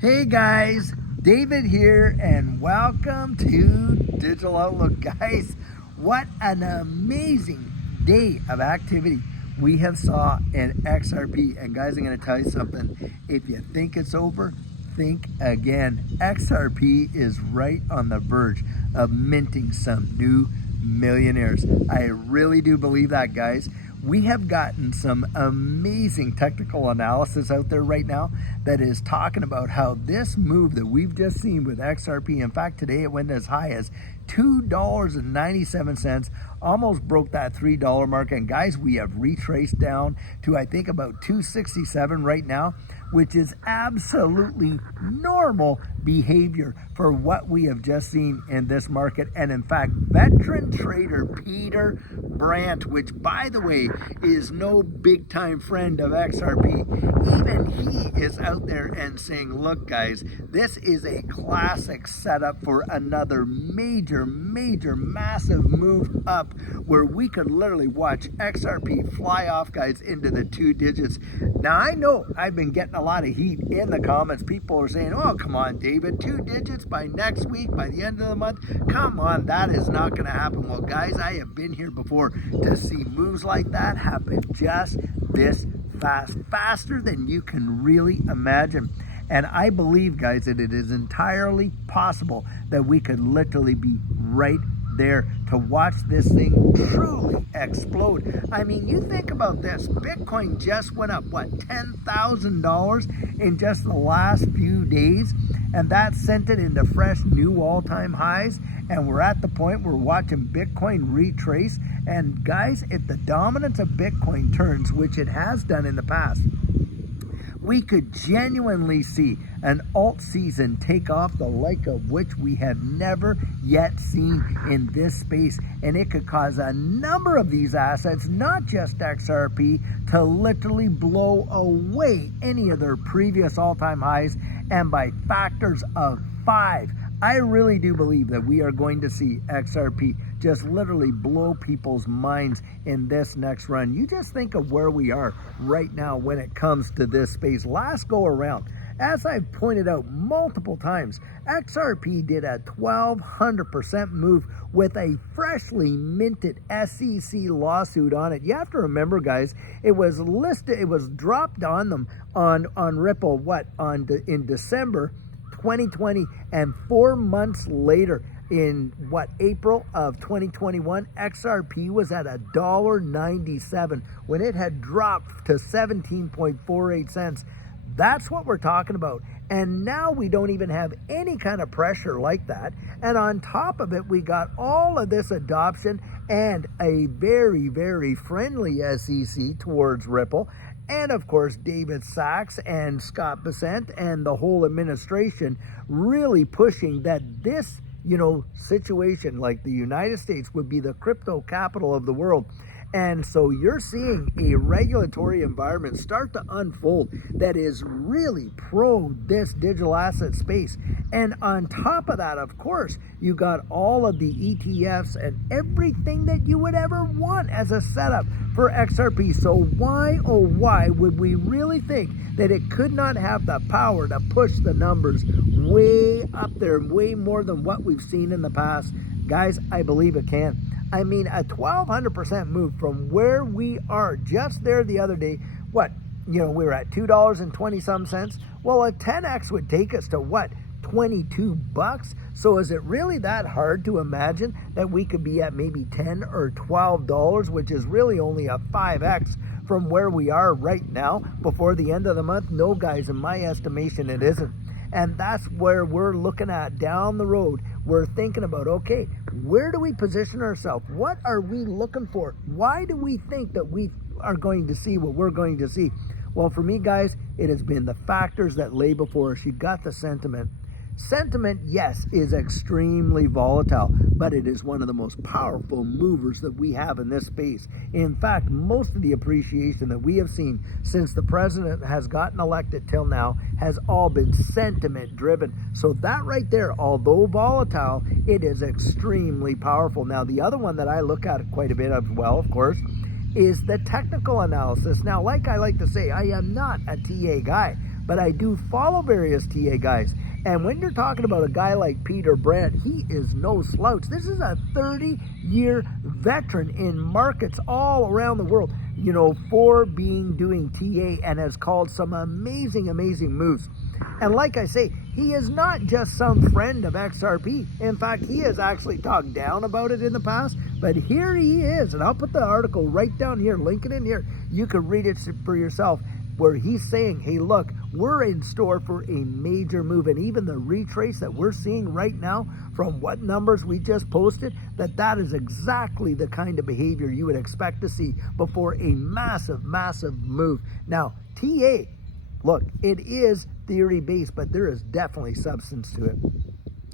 Hey guys, David here, and welcome to Digital Outlook. Guys, what an amazing day of activity we have saw in XRP. And guys, I'm going to tell you something. If you think it's over, think again. XRP is right on the verge of minting some new millionaires. I really do believe that, guys. We have gotten some amazing technical analysis out there right now that is talking about how this move that we've just seen with XRP, in fact, today it went as high as $2.97, almost broke that $3 mark. And guys, we have retraced down to, I think, about $2.67 right now, which is absolutely normal behavior for what we have just seen in this market. And in fact, veteran trader Peter Brandt, which by the way is no big time friend of XRP, even he is out there and saying, look guys, this is a classic setup for another major massive move up, where we could literally watch XRP fly off, guys, into the 2 digits. Now I know I've been getting a lot of heat in the comments. People are saying, oh come on David, 2 digits by next week, by the end of the month, come on, that is not going to happen. Well guys, I have been here before to see moves like that happen just this fast, faster than you can really imagine. And I believe, guys, that it is entirely possible that we could literally be right there to watch this thing truly explode. I mean, you think about this. Bitcoin just went up, what, $10,000 in just the last few days? And that sent it into fresh new all-time highs. And we're at the point where we're watching Bitcoin retrace. And guys, if the dominance of Bitcoin turns, which it has done in the past, we could genuinely see an alt season take off the like of which we have never yet seen in this space. And it could cause a number of these assets, not just XRP, to literally blow away any of their previous all-time highs, and by factors of 5. I really do believe that we are going to see XRP just literally blow people's minds in this next run. You just think of where we are right now when it comes to this space. Last go around, as I've pointed out multiple times, XRP did a 1,200% move with a freshly minted SEC lawsuit on it. You have to remember, guys, it was listed, it was dropped on them on Ripple, in December 2020, and 4 months later, in April of 2021, XRP was at $1.97 when it had dropped to 17.48 cents. That's what we're talking about. And now we don't even have any kind of pressure like that. And on top of it, we got all of this adoption and a very friendly SEC towards Ripple. And of course, David Sachs and Scott Bessent and the whole administration really pushing that this, situation like the United States would be the crypto capital of the world. And so you're seeing a regulatory environment start to unfold that is really pro this digital asset space. And on top of that, of course, you got all of the ETFs and everything that you would ever want as a setup for XRP. So why, oh why, would we really think that it could not have the power to push the numbers way up there, way more than what we've seen in the past? Guys, I believe it can. I mean, a 1,200% move from where we are just there the other day. We were at $2.20 some cents. Well, a 10x would take us to what? $22. So is it really that hard to imagine that we could be at maybe $10 or $12, which is really only a 5x from where we are right now before the end of the month? No, guys, in my estimation, it isn't. And that's where we're looking at down the road. We're thinking about, okay, where do we position ourselves? What are we looking for? Why do we think that we are going to see what we're going to see? Well, for me, guys, it has been the factors that lay before us. You got the sentiment. Sentiment, yes, is extremely volatile, but it is one of the most powerful movers that we have in this space. In fact, most of the appreciation that we have seen since the president has gotten elected till now has all been sentiment driven. So that right there, although volatile, it is extremely powerful. Now, the other one that I look at quite a bit as well, of course, is the technical analysis. Now, like I like to say, I am not a TA guy, but I do follow various TA guys. And when you're talking about a guy like Peter Brandt, he is no slouch. This is a 30-year veteran in markets all around the world, you know, for doing TA, and has called some amazing moves. And like I say, he is not just some friend of XRP. In fact, he has actually talked down about it in the past, but here he is. And I'll put the article right down here, link it in here. You can read it for yourself, where he's saying, hey, look, we're in store for a major move. And even the retrace that we're seeing right now from what numbers we just posted, that is exactly the kind of behavior you would expect to see before a massive move. Now, TA, look, it is theory-based, but there is definitely substance to it.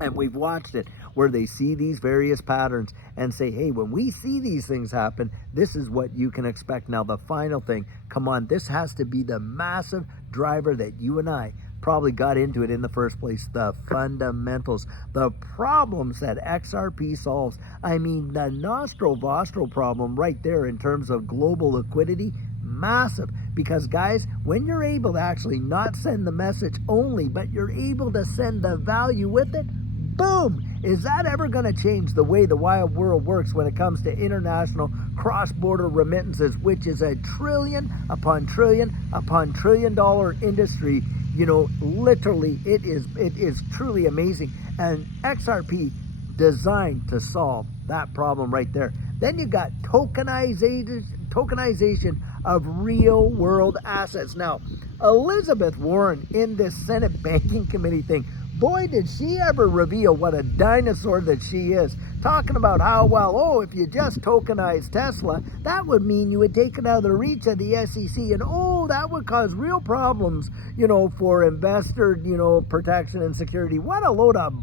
And we've watched it where they see these various patterns and say, hey, when we see these things happen, this is what you can expect. Now, the final thing, come on, this has to be the massive driver that you and I probably got into it in the first place, the fundamentals, the problems that XRP solves. I mean, the nostro-vostro problem right there in terms of global liquidity, massive. Because guys, when you're able to actually not send the message only, but you're able to send the value with it, boom! Is that ever going to change the way the wild world works when it comes to international cross-border remittances, which is a trillion upon trillion upon trillion dollar industry? You know, literally, it is truly amazing. And XRP designed to solve that problem right there. Then you got tokenization of real world assets. Now, Elizabeth Warren in this Senate Banking Committee thing, boy, did she ever reveal what a dinosaur that she is. Talking about how, well, oh, if you just tokenize Tesla, that would mean you would take it out of the reach of the SEC, and oh, that would cause real problems, you know, for investor, you know, protection and security. What a load of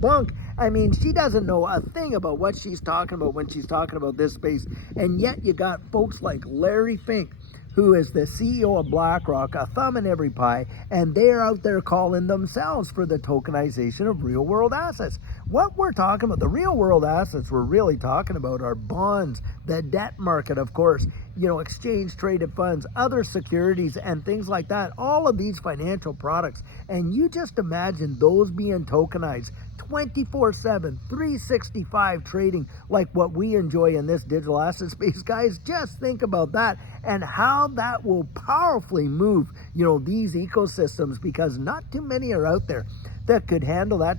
bunk. I mean, she doesn't know a thing about what she's talking about when she's talking about this space. And yet you got folks like Larry Fink, who is the CEO of BlackRock, a thumb in every pie, and they're out there calling themselves for the tokenization of real world assets. What we're talking about, the real world assets we're really talking about are bonds, the debt market, of course, you know, exchange traded funds, other securities and things like that, all of these financial products. And you just imagine those being tokenized 24/7, 365 trading like what we enjoy in this digital asset space, guys. Just think about that and how that will powerfully move, you know, these ecosystems, because not too many are out there that could handle that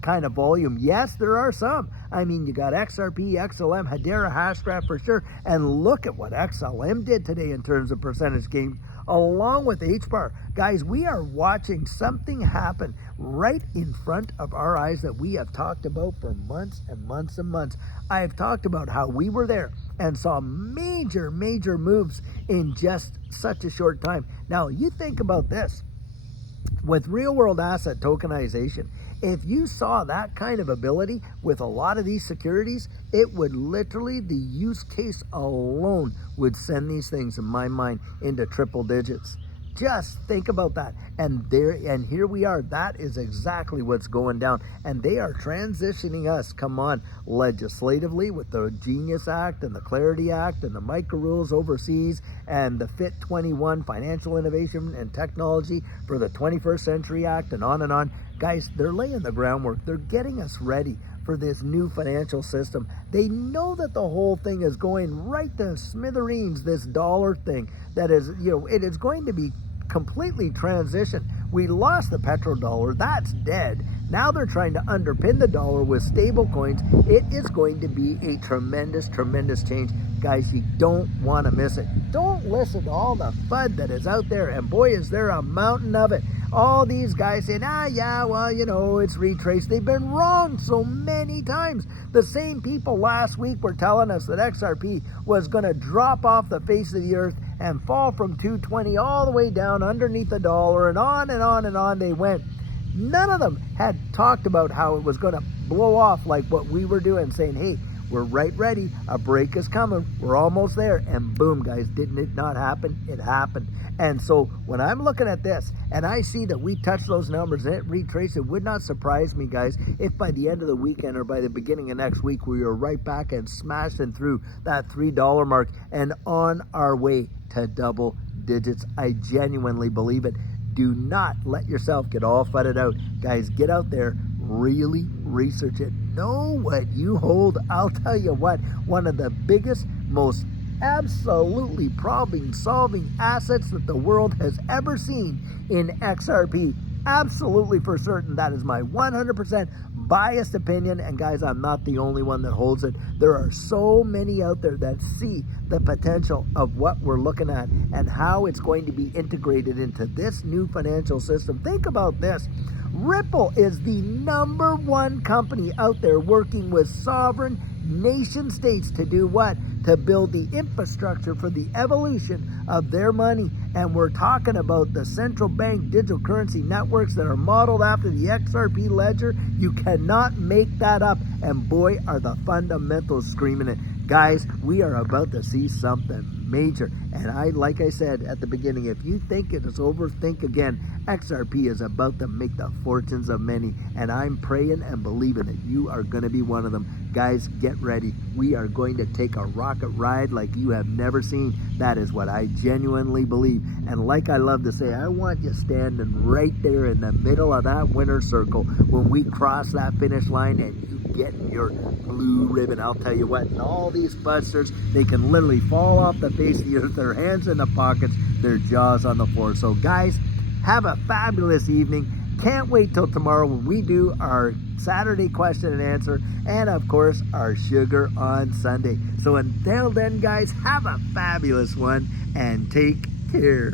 kind of volume. Yes, there are some. I mean, you got XRP, XLM, Hedera, Hashgraph for sure. And look at what XLM did today in terms of percentage gains, along with HBAR. Guys, we are watching something happen right in front of our eyes that we have talked about for months and months and months. I have talked about how we were there and saw major moves in just such a short time. Now, you think about this. With real world asset tokenization, if you saw that kind of ability with a lot of these securities, it would literally, the use case alone would send these things, in my mind, into triple digits. Just think about that. And here we are. That is exactly what's going down. And they are transitioning us, come on, legislatively with the Genius Act and the Clarity Act and the micro rules overseas and the FIT 21 Financial Innovation and Technology for the 21st Century Act and on and on. Guys, they're laying the groundwork. They're getting us ready for this new financial system. They know that the whole thing is going right to smithereens, this dollar thing that is, you know, it is going to be completely transitioned. We lost the petrodollar. That's dead. Now they're trying to underpin the dollar with stable coins. It is going to be a tremendous change. Guys, you don't want to miss it. Don't listen to all the FUD that is out there. And boy, is there a mountain of it. All these guys saying, yeah, well, you know, it's retraced. They've been wrong so many times. The same people last week were telling us that XRP was going to drop off the face of the earth and fall from 220 all the way down underneath the dollar, and on and on and on they went. None of them had talked about how it was going to blow off like what we were doing, saying, hey, we're right ready, a break is coming, we're almost there. And boom, guys, didn't it not happen? It happened. And so when I'm looking at this and I see that we touched those numbers and it retraced, it would not surprise me, guys, if by the end of the weekend or by the beginning of next week we are right back and smashing through that $3 mark and on our way to double digits. I genuinely believe it. Do not let yourself get all fudded out. Guys, get out there, really research it. Know what you hold. I'll tell you what, one of the biggest, most absolutely problem-solving assets that the world has ever seen in XRP. Absolutely for certain. That is my 100% biased opinion. And guys, I'm not the only one that holds it. There are so many out there that see the potential of what we're looking at and how it's going to be integrated into this new financial system. Think about this. Ripple is the #1 company out there working with sovereign nation states to do what? To build the infrastructure for the evolution of their money. And we're talking about the central bank digital currency networks that are modeled after the XRP ledger. You cannot make that up. And boy, are the fundamentals screaming it. Guys, we are about to see something major. And like I said at the beginning, if you think it is over, think again. XRP is about to make the fortunes of many. And I'm praying and believing that you are going to be one of them. Guys, get ready. We are going to take a rocket ride like you have never seen. That is what I genuinely believe. And like I love to say, I want you standing right there in the middle of that winner's circle when we cross that finish line and you get your blue ribbon. I'll tell you what, and all these busters, they can literally fall off the face of the earth, their hands in the pockets, their jaws on the floor. So guys, have a fabulous evening. Can't wait till tomorrow when we do our Saturday question and answer, and of course our sugar on Sunday. So until then, guys, have a fabulous one and take care.